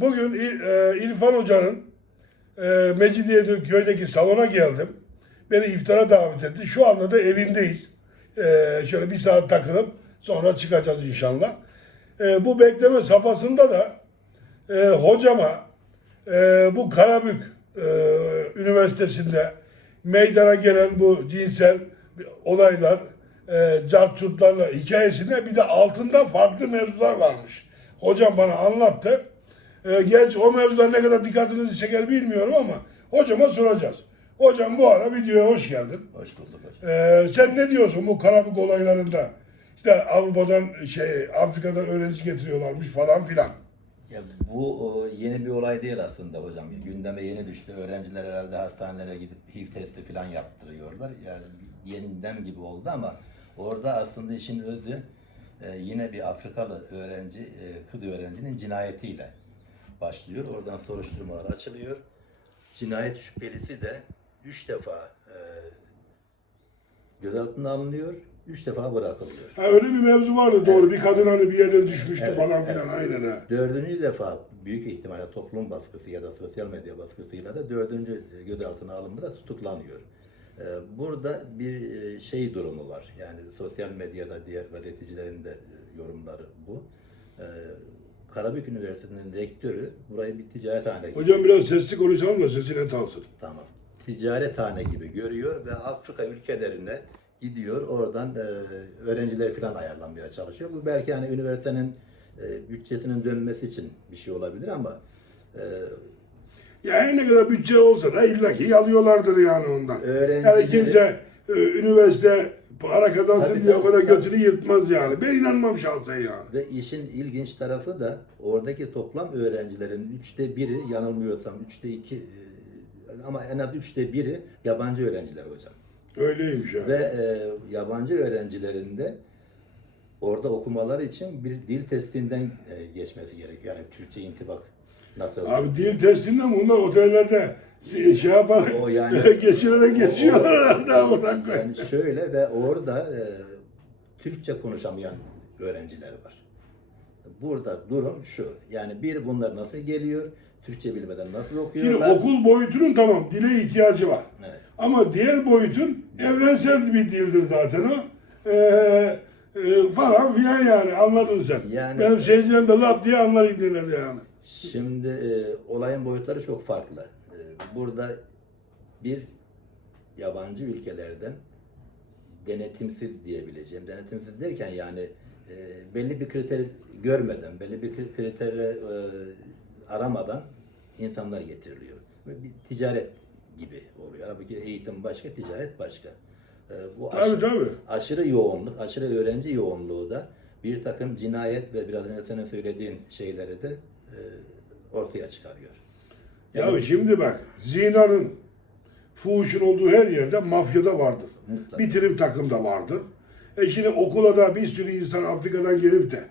bugün e, İrfan Hoca'nın e, Mecidiye köydeki salona geldim. Beni iftara davet etti. Şu anda da evindeyiz. E, şöyle bir saat takılıp sonra çıkacağız inşallah. E, bu bekleme safhasında da hocama bu Karabük Üniversitesi'nde meydana gelen bu cinsel olaylar, e, cartçutlarla hikayesinde bir de altında farklı mevzular varmış. Hocam bana anlattı. E, gerçi o mevzular ne kadar dikkatinizi çeker bilmiyorum ama hocama soracağız. Hocam bu ara videoya hoş geldin. Hoş bulduk hocam. E, sen ne diyorsun bu Karabük olaylarında? İşte Avrupa'dan şey Afrika'dan öğrenci getiriyorlarmış falan filan. Ya bu o, yeni bir olay değil aslında hocam. Gündeme yeni düştü. Öğrenciler herhalde hastanelere gidip HIV testi falan yaptırıyorlar. Yani yeniden gibi oldu ama orada aslında işin özü e, yine bir Afrikalı öğrenci, e, kız öğrencinin cinayetiyle başlıyor. Oradan soruşturmalar açılıyor. Cinayet şüphelisi de üç defa e, gözaltına alınıyor. Üç defa bırakılıyor. Ha, öyle bir mevzu vardı doğru. Bir kadın hani bir yerden düşmüştü Evet, falan evet. filan. Aynen ha. Dördüncü defa büyük ihtimalle toplum baskısı ya da sosyal medya baskısıyla da dördüncü gözaltına alımda da tutuklanıyor. Ee, Burada bir e, şey durumu var. Yani sosyal medyada diğer gazetecilerin de e, yorumları bu. Karabük Üniversitesi'nin rektörü burayı bir ticarethane gibi, Hocam biraz sesli konuşalım da sesi net alsın. tamam, ticarethane gibi görüyor ve Afrika ülkelerine gidiyor. Oradan e, öğrenciler falan ayarlanmaya çalışıyor. Bu belki hani üniversitenin e, bütçesinin dönmesi için bir şey olabilir ama e, Ya her ne kadar bütçe olsa da illaki alıyorlardır yani ondan. Öğrencileri- Yani kimse e, üniversite para kazansın Tabii, diye o tabii, kadar tabii. götünü yırtmaz yani. Ben inanmam şahsen yani. Ve işin ilginç tarafı da oradaki toplam öğrencilerin üçte biri yanılmıyorsam üçte iki e, ama en az üçte biri yabancı öğrenciler hocam. Öyleymiş yani. Ve e, yabancı öğrencilerin de orada okumaları için bir dil testinden e, geçmesi gerekiyor. Yani Türkçe intibak nasıl? Abi dil testinden bunlar otellerde şey şey yaparak O yani- geçirerek geçiyorlar herhalde buradan. Yani şöyle ve orada e, Türkçe konuşamayan öğrenciler var. Burada durum şu. Yani bir bunlar nasıl geliyor? Türkçe bilmeden nasıl Şimdi okuyorlar? okul boyutunun tamam dile ihtiyacı var. Evet. Ama diğer boyutun evrensel bir dildir zaten o. Ee, e, falan filan yani anladın sen. Yani- Benim seyircilerim de lap diye anlar ibneler yani. Şimdi e, olayın boyutları çok farklı. Burada bir yabancı ülkelerden denetimsiz diyebileceğim. Denetimsiz derken yani e, belli bir kriter görmeden, belli bir kri- kriteri e, aramadan insanlar getiriliyor. Ve bir ticaret gibi oluyor. Halbuki eğitim başka, ticaret başka. E, bu Tabii aşırı, tabii. aşırı yoğunluk, aşırı öğrenci yoğunluğu da bir takım cinayet ve biraz önce senin söylediğin şeyleri de e, ortaya çıkarıyor. Ya şimdi bak zinanın, fuhuşun olduğu her yerde mafyada vardır. Mutlaka. Bitirim takımda vardır. E şimdi okula da bir sürü insan Afrika'dan gelip de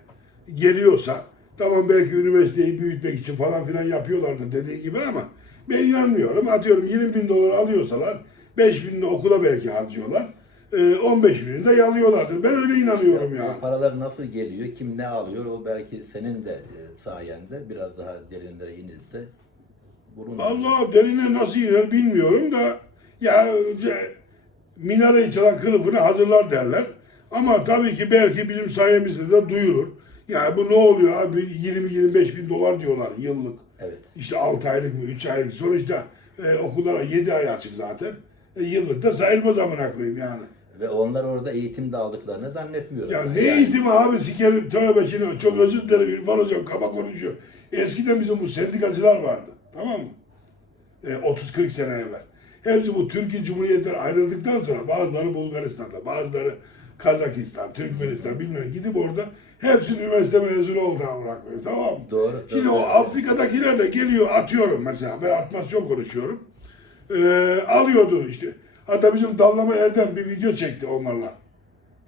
geliyorsa tamam belki üniversiteyi büyütmek için falan filan yapıyorlardır dediği gibi ama ben inanmıyorum. Atıyorum 20 bin dolar alıyorsalar 5 binini okula belki harcıyorlar. E, 15 binini de yalıyorlardır. Ben öyle inanıyorum O yani. paralar nasıl geliyor, kim ne alıyor o belki senin de e, sayende biraz daha derinlere inilse. Allah derine nasıl iner bilmiyorum da ya ce- minareyi çalan kılıfını hazırlar derler. Ama tabii ki belki bizim sayemizde de duyulur. Yani bu ne oluyor abi 20-25 bin dolar diyorlar yıllık. Evet. İşte 6 aylık mı 3 aylık sonuçta e, okullara 7 ay açık zaten. E, yıllık da sayılmaz amına koyayım yani. Ve onlar orada eğitim de aldıklarını zannetmiyorum. Ya ne Yani eğitimi abi sikerim tövbe şimdi çok özür dilerim İrfan hocam kaba konuşuyor. Eskiden bizim bu sendikacılar vardı tamam mı? E, 30-40 sene evvel. Hepsi bu Türkiye Cumhuriyetler ayrıldıktan sonra bazıları Bulgaristan'da bazıları Kazakistan, Türkmenistan bilmem gidip orada hepsi üniversite mezunu oldu amına koyayım tamam mı? Doğru. Şimdi doğru. o Afrika'dakiler de geliyor atıyorum mesela ben atmasyon konuşuyorum. Ee, alıyordur işte. Hatta bizim Dallama Erdem bir video çekti onlarla.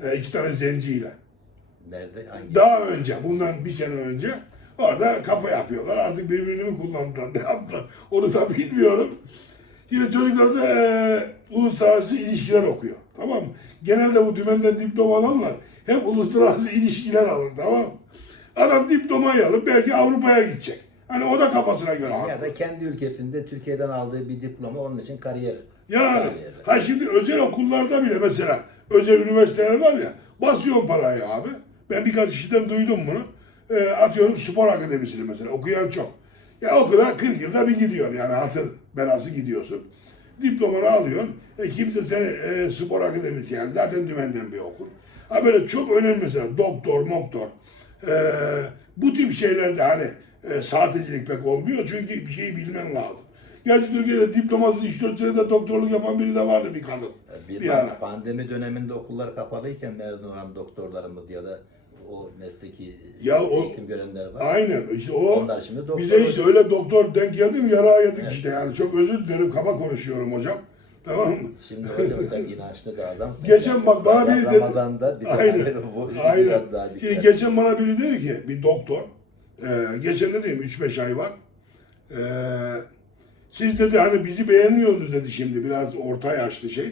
Ee, iki tane zenciyle. Nerede? Hangi? Daha önce, bundan bir sene önce orada kafa yapıyorlar. Artık birbirini mi kullandılar, ne yaptılar onu da bilmiyorum. Yine çocuklar da e, uluslararası ilişkiler okuyor. Tamam mı? Genelde bu dümenden diploma alanlar hep uluslararası ilişkiler alır. Tamam mı? Adam diplomayı alıp belki Avrupa'ya gidecek. Hani o da kafasına göre. Ya da kendi ülkesinde Türkiye'den aldığı bir diploma onun için kariyer. Yani sağlayacak. ha şimdi özel okullarda bile mesela özel üniversiteler var ya basıyorsun parayı abi. Ben birkaç kişiden duydum bunu. E, atıyorum spor akademisini mesela okuyan çok. Ya okula 40 yılda bir gidiyor yani hatır belası gidiyorsun. Diplomanı alıyorsun. E, kimse seni e, spor akademisi yani zaten dümenden bir okul. Ha böyle çok önemli mesela doktor, moktor. E, bu tip şeylerde hani e, sahtecilik pek olmuyor çünkü bir şeyi bilmen lazım. Gerçi Türkiye'de diplomasız 3-4 senede doktorluk yapan biri de vardı bir kadın. Bir, Bir ara. pandemi döneminde okullar kapalıyken mezun olan doktorlarımız ya da o mesleki Ya o- eğitim görenler var. Aynen. İşte o Onlar şimdi doktor bize hiç öyle doktor denk geldi mi yara yedik Evet. işte yani. Çok özür dilerim kaba konuşuyorum hocam. Tamam mı? Şimdi hocam sen inançlı da adam. Geçen bak bana biri dedi- Ramazan'da bir Aynen. tane bu Aynen. daha dikkat. geçen bana biri dedi ki bir doktor e, geçen ne diyeyim 3-5 ay var. E, siz dedi hani bizi beğenmiyorsunuz dedi şimdi biraz orta yaşlı şey.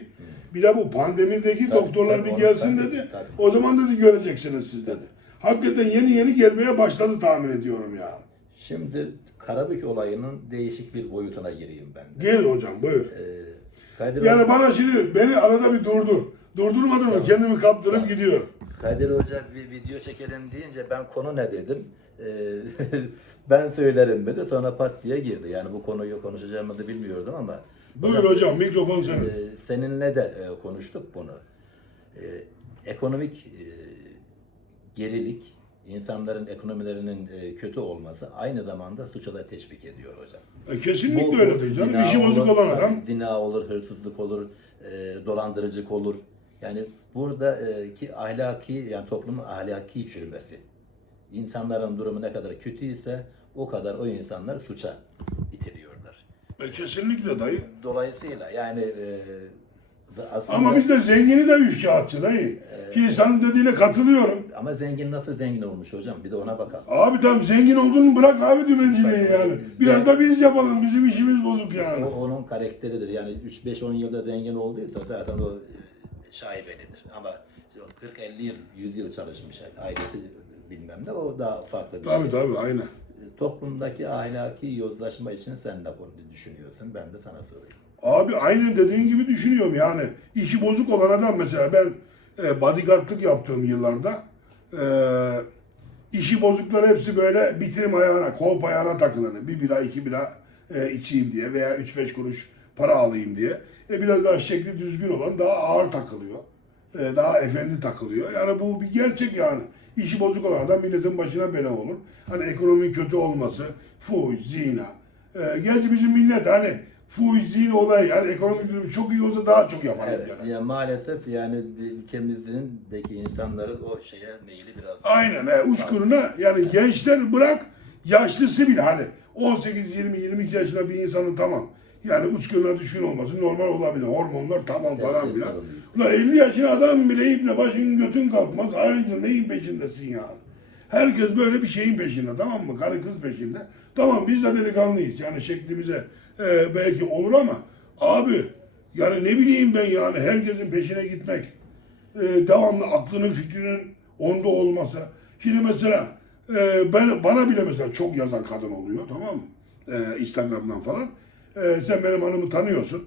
Bir de bu pandemideki Tabii, doktorlar tabii, bir gelsin tabii, dedi. tabii. O zaman dedi göreceksiniz siz dedi. Hakikaten yeni yeni gelmeye başladı tahmin ediyorum ya. Şimdi Karabük olayının değişik bir boyutuna gireyim ben de. Gel hocam buyur. Ee, Kadir, Yani bana şimdi beni arada bir durdur. Durdurmadın mı kendimi kaptırıp gidiyorum. Kadir Hoca bir video çekelim deyince ben konu ne dedim? Ee, ben söylerim dedi. Sonra pat diye girdi. Yani bu konuyu konuşacağımızı bilmiyordum ama. Buyur hocam mikrofon senin. Ee, seninle de e, konuştuk bunu. Ee, ekonomik e, gerilik, insanların ekonomilerinin e, kötü olması aynı zamanda suça da teşvik ediyor hocam. E, kesinlikle Bu- öyle değil canım. İşi bozuk olan adam. Zina olur, hırsızlık olur, e, dolandırıcılık olur. Yani buradaki ahlaki, yani toplumun ahlaki çürümesi. İnsanların durumu ne kadar kötüyse o kadar o insanlar suça itiliyorlar. E, kesinlikle dayı. Dolayısıyla yani e, aslında Ama bizde zengini de üç kağıtçı dayı. Şimdi senin dediğine katılıyorum. ama zengin nasıl zengin olmuş hocam? Bir de ona bakalım. Abi tamam zengin olduğunu bırak abi dümenciliği Bak, yani. biz- Biraz da biz yapalım. Bizim işimiz bozuk O yani. onun karakteridir. Yani 3-5-10 yılda zengin olduysa zaten o e, şaibelidir. Ama 40-50 yıl, 100 yıl çalışmış ailesi bilmem ne o daha farklı bir Tabii şey. tabii aynen. Toplumdaki ahlaki yozlaşma için sen ne konu düşünüyorsun? Ben de sana sorayım. Abi aynen dediğin gibi düşünüyorum yani. İşi bozuk olan adam mesela ben e, bodyguardlık yaptığım yıllarda e, işi bozuklar hepsi böyle bitirim ayağına, kol ayağına takılır. Bir bira, iki bira e, içeyim diye veya üç beş kuruş para alayım diye. E, biraz daha şekli düzgün olan daha ağır takılıyor. E, daha efendi takılıyor. Yani bu bir gerçek yani. İşi bozuk olan adam milletin başına bela olur. Hani ekonomi kötü olması, fuhuş, zina. E, gerçi bizim millet hani fuhuş, zina olayı yani ekonomik durumu çok iyi olsa daha çok yapar. Evet. yani. Yani maalesef yani ülkemizdeki insanların o şeye meyili biraz. Aynen he, uçkuruna yani gençler bırak yaşlısı bile hani 18, 20, 22 yaşında bir insanın tamam. Yani uçkuruna düşkün olması normal olabilir. Hormonlar tamam falan filan. Ulan 50 yaşında adam bile ipne başın götün kalkmaz. Hayırdır neyin peşindesin ya? Herkes böyle bir şeyin peşinde tamam mı? Karı kız peşinde. Tamam biz de delikanlıyız. Yani şeklimize e, belki olur ama abi yani ne bileyim ben yani herkesin peşine gitmek e, devamlı aklının fikrinin onda olması. Şimdi mesela e, ben bana bile mesela çok yazan kadın oluyor tamam mı? E, Instagram'dan falan. E, sen benim hanımı tanıyorsun.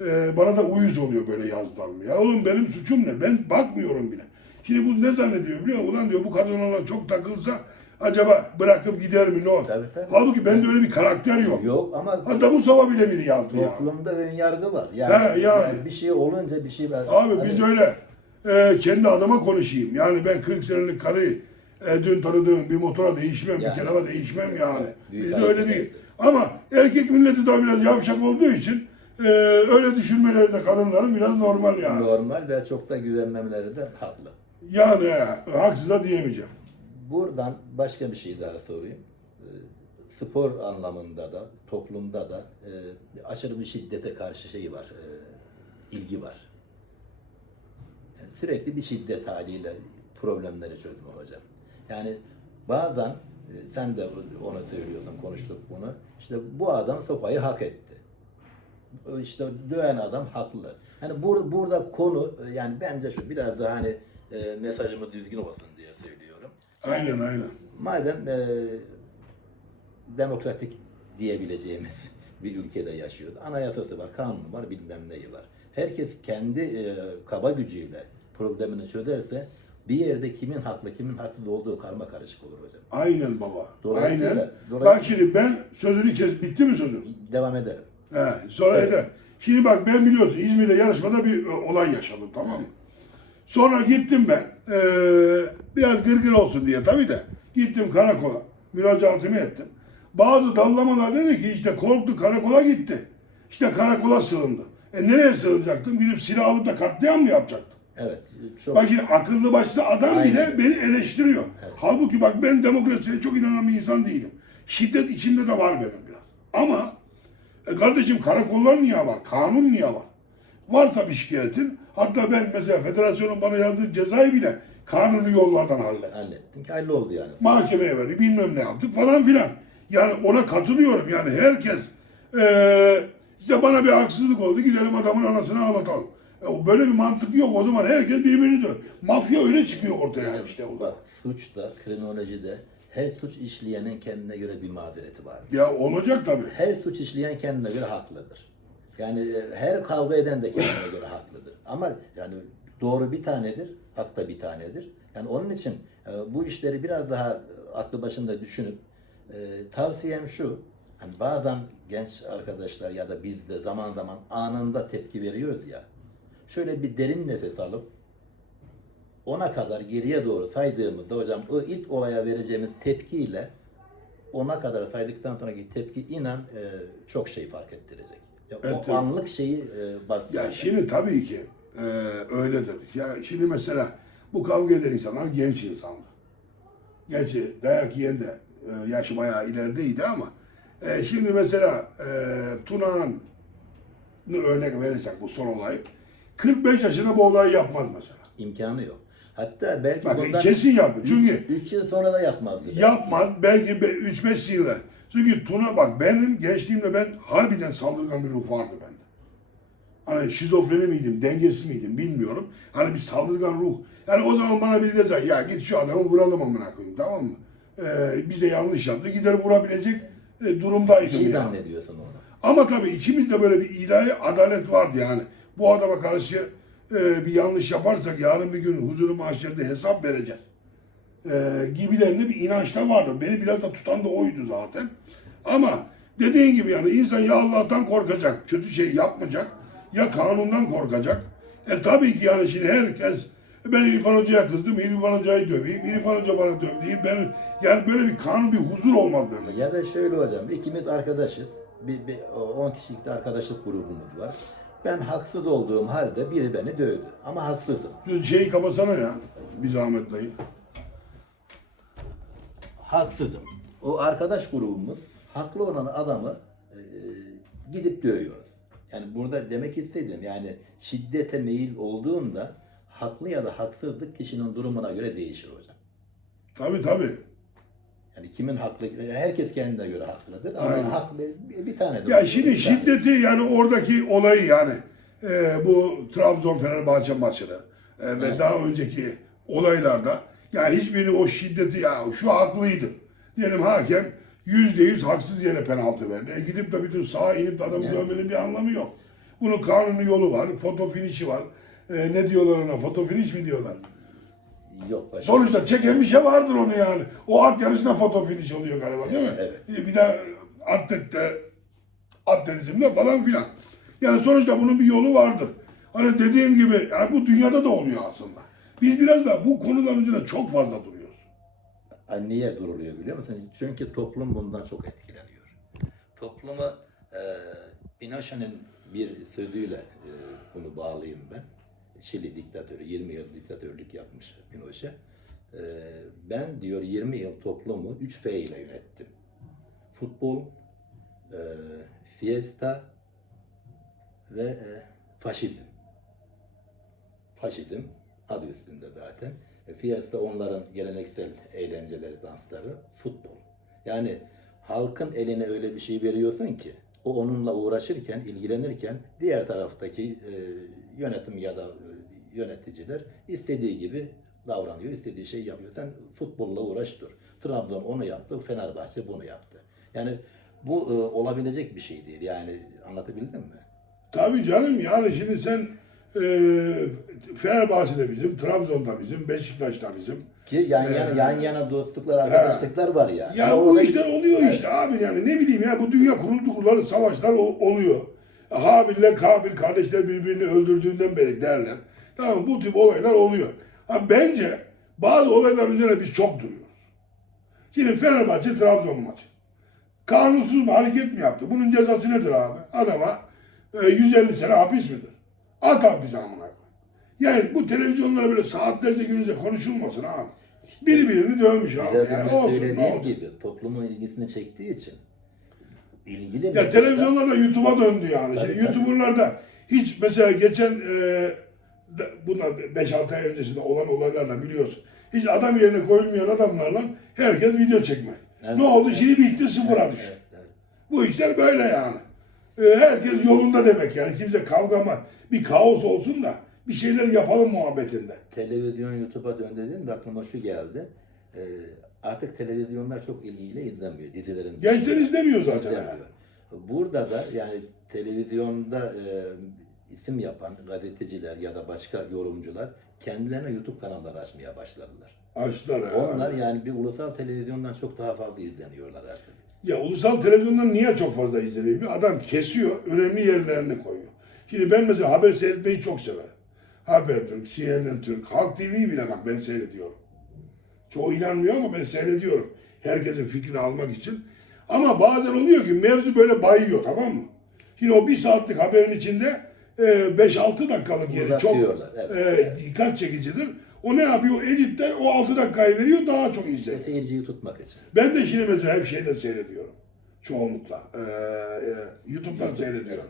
E, bana da uyuz oluyor böyle yazdılarım. Ya oğlum benim suçum ne? Ben bakmıyorum bile. Şimdi bu ne zannediyor biliyor musun? Ulan diyor bu kadın ona çok takılsa acaba bırakıp gider mi ne olur? Tabii, tabii. Halbuki bende öyle bir karakter yok. Yok ama Hatta bu sabah bile biri yazdı ya. toplumda ön yargı var. Yani, He, yani. yani bir şey olunca bir şey Abi Hani- biz öyle e, kendi adıma konuşayım. Yani ben 40 senelik karıyı e, dün tanıdığım bir motora değişmem, Yani. bir kenara değişmem yani. Büyük Bizde hareket öyle bir... evet. Ama erkek milleti daha biraz yavşak olduğu için e, öyle düşünmeleri de kadınların biraz normal yani. normal ve çok da güvenmemeleri de haklı. Yani haksız da diyemeyeceğim. Buradan başka bir şey daha sorayım. Ee, Spor anlamında da, toplumda da e, aşırı bir şiddete karşı şey var, e, ilgi var. Yani sürekli bir şiddet haliyle problemleri çözme hocam. Yani bazen e, sen de onu söylüyorsun, konuştuk bunu. İşte bu adam sopayı hak etti. İşte döven adam haklı. Hani bur, burada konu e, yani bence şu biraz daha hani e, mesajımız düzgün olsun diye söylüyorum. Aynen aynen. Madem e, demokratik diyebileceğimiz bir ülkede yaşıyordu. Anayasası var, kanunu var, bilmem neyi var. Herkes kendi e, kaba gücüyle problemini çözerse bir yerde kimin haklı, kimin haksız olduğu karma karışık olur hocam. Aynen baba. Dolayısıyla- Aynen. dolayısıyla- Bak şimdi ben sözünü kes. Bitti mi sözün? Devam ederim. He, sonra Evet. eder. Şimdi bak ben biliyorsun İzmir'de yarışmada bir e, olay yaşadım tamam mı? Sonra gittim ben. eee, biraz gırgır olsun diye tabii de. Gittim karakola. Müracaatımı ettim. Bazı dallamalar dedi ki işte korktu karakola gitti. İşte karakola sığındı. E nereye sığınacaktım? Gidip silah alıp da katliam mı yapacaktım? Evet. Çok Bak şimdi akıllı başlı adam bile Aynen. beni eleştiriyor. Evet. Halbuki bak ben demokrasiye çok inanan bir insan değilim. Şiddet içimde de var benim biraz. Ama e kardeşim karakollar niye var? Kanun niye var? Varsa bir şikayetin, hatta ben mesela federasyonun bana yazdığı cezayı bile kanuni yollardan hallettim. hallettin ki halloldu yani. Mahkemeye verdi, bilmem ne yaptık falan filan. Yani ona katılıyorum. Yani herkes eee işte bana bir haksızlık oldu, gidelim adamın anasını ağlatalım. E, böyle bir mantık yok. O zaman herkes birbirini dön. Mafya öyle çıkıyor ortaya işte. o. Bak suçta, kriminolojide her suç işleyenin kendine göre bir mazereti var. Ya olacak tabii. Her suç işleyen kendine göre haklıdır. Yani e, her kavga eden de kendine göre haklıdır. Ama yani doğru bir tanedir, hak da bir tanedir. Yani onun için e, bu işleri biraz daha e, aklı başında düşünüp e, tavsiyem şu. Hani bazen genç arkadaşlar ya da biz de zaman zaman anında tepki veriyoruz ya. Şöyle bir derin nefes alıp ona kadar geriye doğru saydığımızda hocam o ilk olaya vereceğimiz tepkiyle ona kadar saydıktan sonraki tepki inan e, çok şey fark ettirecek. Ya, Evet, o anlık şeyi e, Ya bastıracak. şimdi tabii ki eee, öyledir. Ya şimdi mesela bu kavga eden insanlar genç insanlar. Gerçi dayak yiyen de e, yaşı bayağı ilerideydi ama e, şimdi mesela e, Tuna'nın örnek verirsek bu son olayı 45 yaşında bu olayı yapmaz mesela. İmkanı yok. Hatta belki Bak bundan kesin yapmaz. Çünkü 3 yıl sonra da yapmazdı. belki. Yapmaz. Belki 3-5 yılda. Çünkü Tuna bak benim gençliğimde ben harbiden saldırgan bir ruh vardı bende. Hani şizofreni miydim, dengesiz miydim bilmiyorum. Hani bir saldırgan ruh. Yani o zaman bana biri dese ya git şu adamı vuralım amına koyayım tamam mı? Ee, bize yanlış yaptı. Gider vurabilecek e, durumdaydım ya. zannediyorsun onu. Ama tabii içimizde böyle bir ilahi adalet vardı yani. Bu adama karşı e, bir yanlış yaparsak yarın bir gün huzuru mahşerde hesap vereceğiz. E, gibilerinde bir inanç da vardı. Beni biraz da tutan da oydu zaten. Ama dediğin gibi yani insan ya Allah'tan korkacak, kötü şey yapmayacak ya kanundan korkacak. E tabii ki yani şimdi herkes ben İrfan Hoca'ya kızdım, İrfan Hoca'yı döveyim, İrfan Hoca bana dövdü. Ben, yani böyle bir kanun, bir huzur olmaz böyle. Ya da şöyle hocam, ikimiz arkadaşız. Bir, bir, o 10 kişilik arkadaşlık grubumuz var. Ben haksız olduğum halde biri beni dövdü. Ama haksızım. Şu şeyi kapasana ya. Bir zahmet dayı. Haksızım. O arkadaş grubumuz haklı olan adamı e, gidip dövüyoruz. Yani burada demek istedim yani şiddete meyil olduğunda haklı ya da haksızlık kişinin durumuna göre değişir hocam. Tabii tabii. Yani kimin haklı, herkes kendine göre haklıdır ama Aynen. haklı bir, tane de Ya şimdi bir tane. şiddeti yani oradaki olayı yani e, bu Trabzon Fenerbahçe maçını e, ve Evet. daha önceki olaylarda yani hiçbirini o şiddeti ya şu haklıydı. Diyelim hakem yüzde yüz haksız yere penaltı verdi. E gidip de bütün sağa inip de adamı Evet. dövmenin bir anlamı yok. Bunun kanuni yolu var, foto finişi var. E, ne diyorlar ona? Foto finiş mi diyorlar? Yok başka. Sonuçta çeken bir şey vardır onu yani. O at yarışında foto finish oluyor galiba değil mi? Evet. Bir de atlette, atletizmde falan filan. Yani sonuçta bunun bir yolu vardır. Hani dediğim gibi yani bu dünyada da oluyor aslında. Biz biraz da bu konuların üzerine çok fazla duruyoruz. Ha, Niye duruluyor biliyor musunuz? Çünkü toplum bundan çok etkileniyor. Toplumu e, Pinochet'in bir sözüyle e, bunu bağlayayım ben. Şili diktatörü, 20 yıl diktatörlük yapmış Pinochet. E, ben diyor 20 yıl toplumu 3 F ile yönettim. Futbol, e, fiesta ve e, faşizm. Faşizm adı üstünde zaten. E, Fiesta onların geleneksel eğlenceleri, dansları, futbol. Yani halkın eline öyle bir şey veriyorsun ki o onunla uğraşırken, ilgilenirken diğer taraftaki e, yönetim ya da yöneticiler istediği gibi davranıyor, istediği şey yapıyor. Sen futbolla uğraş dur. Trabzon onu yaptı, Fenerbahçe bunu yaptı. Yani bu e, olabilecek bir şey değil. Yani anlatabildim mi? Tabii canım yani şimdi sen e, Fenerbahçe'de bizim, Trabzon'da bizim, Beşiktaş'ta bizim. Ki yan Ee, yana, yan yana dostluklar, arkadaşlıklar var ya. Ya bu orada- işler oluyor Evet. işte abi yani ne bileyim ya bu dünya kuruldu kurulalı savaşlar oluyor. Habil'le Kabil kardeşler birbirini öldürdüğünden beri derler. Tamam bu tip olaylar oluyor. Ha, bence bazı olaylar üzerine biz çok duruyoruz. Şimdi Fenerbahçe Trabzon maçı. Kanunsuz bir hareket mi yaptı? Bunun cezası nedir abi? Adama e, 150 sene hapis midir? At hapis amına. Yani bu televizyonlara böyle saatlerce günlerce konuşulmasın abi. Biri birini dövmüş abi. Biraz Yani olsun, söylediğim gibi toplumun ilgisini çektiği için ilgili Ya medyada- televizyonlar da YouTube'a döndü yani. Şimdi. YouTuber'lar da hiç mesela geçen e, de- bundan 5-6 ay öncesinde olan olaylarla biliyorsun. Hiç adam yerine koyulmayan adamlarla herkes video çekmek. Evet. Ne oldu? Şimdi bitti sıfıra Evet, düştü. evet, evet. Bu işler böyle yani. E, herkes yolunda demek yani. Kimse kavgama, bir kaos olsun da bir şeyler yapalım muhabbetinde. Televizyon YouTube'a dön dediğinde aklıma şu geldi. Ee, artık televizyonlar çok ilgiyle izlenmiyor dizilerin. Gençler izlemiyor zaten. izlemiyor. yani. Burada da yani televizyonda e, isim yapan gazeteciler ya da başka yorumcular kendilerine YouTube kanalları açmaya başladılar. Açtılar ya. Onlar yani bir ulusal televizyondan çok daha fazla izleniyorlar artık. Ya ulusal televizyondan niye çok fazla izleniyor? Bir adam kesiyor, önemli yerlerini koyuyor. Şimdi ben mesela haber seyretmeyi çok severim. Habertürk, CNN Türk, Halk TV bile bak ben seyrediyorum. Çoğu inanmıyor ama ben seyrediyorum. Herkesin fikrini almak için. Ama bazen oluyor ki mevzu böyle bayıyor tamam mı? Şimdi o bir saatlik haberin içinde 5-6 dakikalık yeri çok Uzatıyorlar, evet, e, evet. dikkat çekicidir. O ne yapıyor? Editte o 6 dakikayı veriyor daha çok İşte izleniyor. seyirciyi tutmak için. Ben de şimdi mesela hep şeyden seyrediyorum. Çoğunlukla. Ee, e, YouTube'dan seyrediyorum.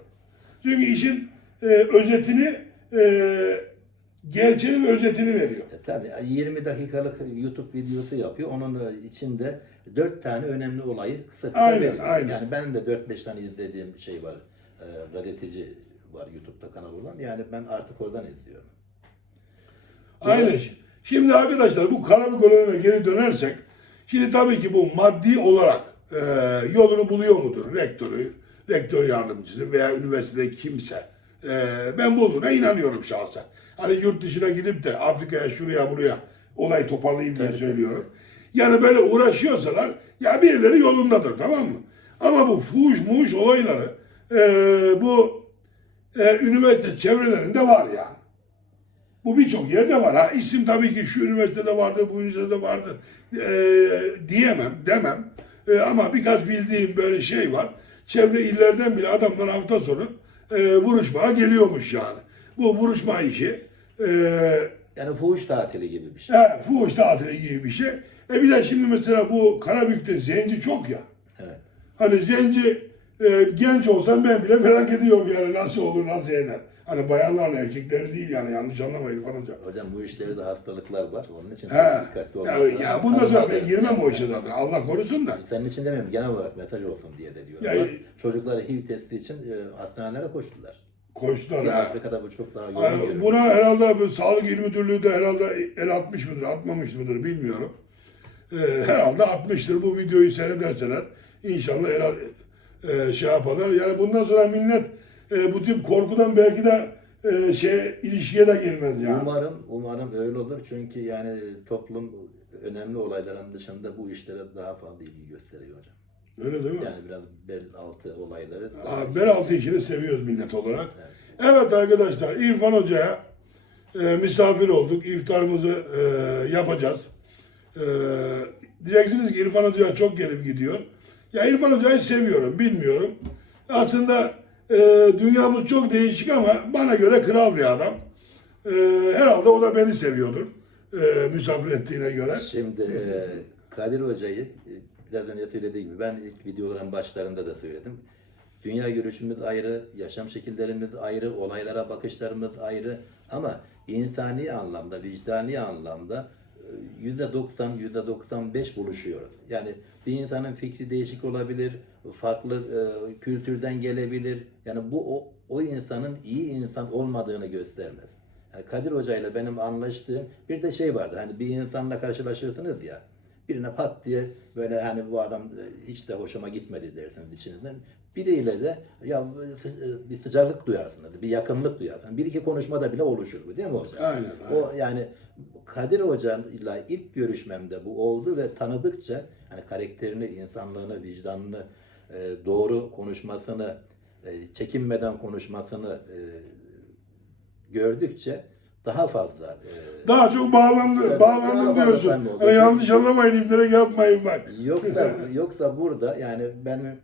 Çünkü işin e, özetini, e, gerçeğini ve özetini veriyor. E, tabii 20 dakikalık YouTube videosu yapıyor. Onun e, içinde 4 tane önemli olayı kısa kısa Aynen, veriyor. aynen. Yani benim de 4-5 tane izlediğim şey var. E, gazeteci var YouTube'da kanal olan. Yani ben artık oradan izliyorum. Aynen. Şimdi arkadaşlar bu Karabük geri dönersek, şimdi tabii ki bu maddi olarak e, yolunu buluyor mudur rektörü, rektör yardımcısı veya üniversitede kimse? E, ben bulduğuna inanıyorum şahsen. Hani yurt dışına gidip de Afrika'ya şuraya buraya olay toparlayayım diye Tabii, söylüyorum. Yani böyle uğraşıyorsalar ya birileri yolundadır tamam mı? Ama bu fuhuş muhuş olayları e, bu e, üniversite çevrelerinde var yani. Bu birçok yerde var. Ha isim tabii ki şu üniversitede vardır, bu üniversitede vardır eee, diyemem, demem. Eee, ama birkaç bildiğim böyle şey var. Çevre illerden bile adamlar hafta sonu eee vuruşmaya geliyormuş yani. Bu vuruşma işi eee Yani fuhuş tatili gibi bir şey. he, fuhuş tatili gibi bir şey. E bir de şimdi mesela bu Karabük'te zenci çok ya. Evet. Hani zenci e, genç olsam ben bile merak ediyorum yani nasıl olur, nasıl eder. Hani bayanların erkekleri değil yani yanlış anlamayın falan. hocam. Bu işlerde hastalıklar var. Onun için He. dikkatli olmak Ya, lazım. ya bundan sonra ben girmem o işe zaten. Allah korusun da. Senin için demiyorum. Genel olarak mesaj olsun diye de diyorum. Ya- çocukları HIV testi için e, hastanelere koştular. Koştular ha. Afrika'da bu çok daha yoğun Yani buna herhalde bu Sağlık İl Müdürlüğü de herhalde el atmış mıdır, atmamış mıdır bilmiyorum. Ee, herhalde atmıştır. Bu videoyu seyrederseler inşallah el, e, şey yaparlar. Yani bundan sonra millet e, bu tip korkudan belki de e, şey ilişkiye de girmez yani. Umarım, umarım öyle olur. Çünkü yani toplum önemli olayların dışında bu işlere daha fazla ilgi gösteriyor hocam. Öyle değil mi? Yani biraz bel altı olayları. Aa, bel altı işini seviyoruz millet olarak. Evet. Evet arkadaşlar İrfan Hoca'ya e, misafir olduk. İftarımızı e, yapacağız. E, diyeceksiniz ki İrfan Hoca'ya çok gelip gidiyor. Ya İrfan Hoca'yı seviyorum, bilmiyorum. Aslında e, dünyamız çok değişik ama bana göre kral bir adam. E, herhalde o da beni seviyordur. E, misafir ettiğine göre. Şimdi e, Kadir Hoca'yı e, biraz önce söylediği gibi ben ilk videoların başlarında da söyledim. Dünya görüşümüz ayrı, yaşam şekillerimiz ayrı, olaylara bakışlarımız ayrı ama insani anlamda, vicdani anlamda 90, yüzde 95 buluşuyoruz. Yani bir insanın fikri değişik olabilir, farklı e, kültürden gelebilir. Yani bu o, o insanın iyi insan olmadığını göstermez. Yani Kadir Hoca ile benim anlaştığım bir de şey vardır. Hani bir insanla karşılaşırsınız ya. birine pat diye böyle hani bu adam e, hiç de hoşuma gitmedi dersiniz içinizden. Biriyle de ya sı- bir sıcaklık duyarsınız, bir yakınlık duyarsınız. Bir iki konuşmada bile oluşur bu değil mi hocam? Aynen, aynen. O yani Kadir Hoca'yla ilk görüşmemde bu oldu ve tanıdıkça hani karakterini, insanlığını, vicdanını, e, doğru konuşmasını, e, çekinmeden konuşmasını e, gördükçe daha fazla e, Daha çok bağlandı, Evet, bağlandım daha diyorsun. Hani yanlış anlamayın, imdirek yapmayın bak. Yoksa yoksa burada yani ben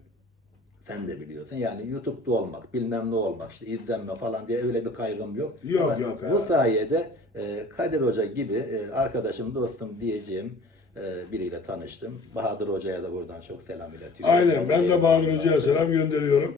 sen de biliyorsun yani YouTube'da olmak, bilmem ne olmak, işte izlenme falan diye öyle bir kaygım yok. Yok, Ama yok Bu abi. sayede e, Kadir Hoca gibi e, arkadaşım, dostum diyeceğim e, biriyle tanıştım. Bahadır Hoca'ya da buradan çok selam iletiyorum. Aynen, ben de Bahadır Hoca'ya selam gönderiyorum.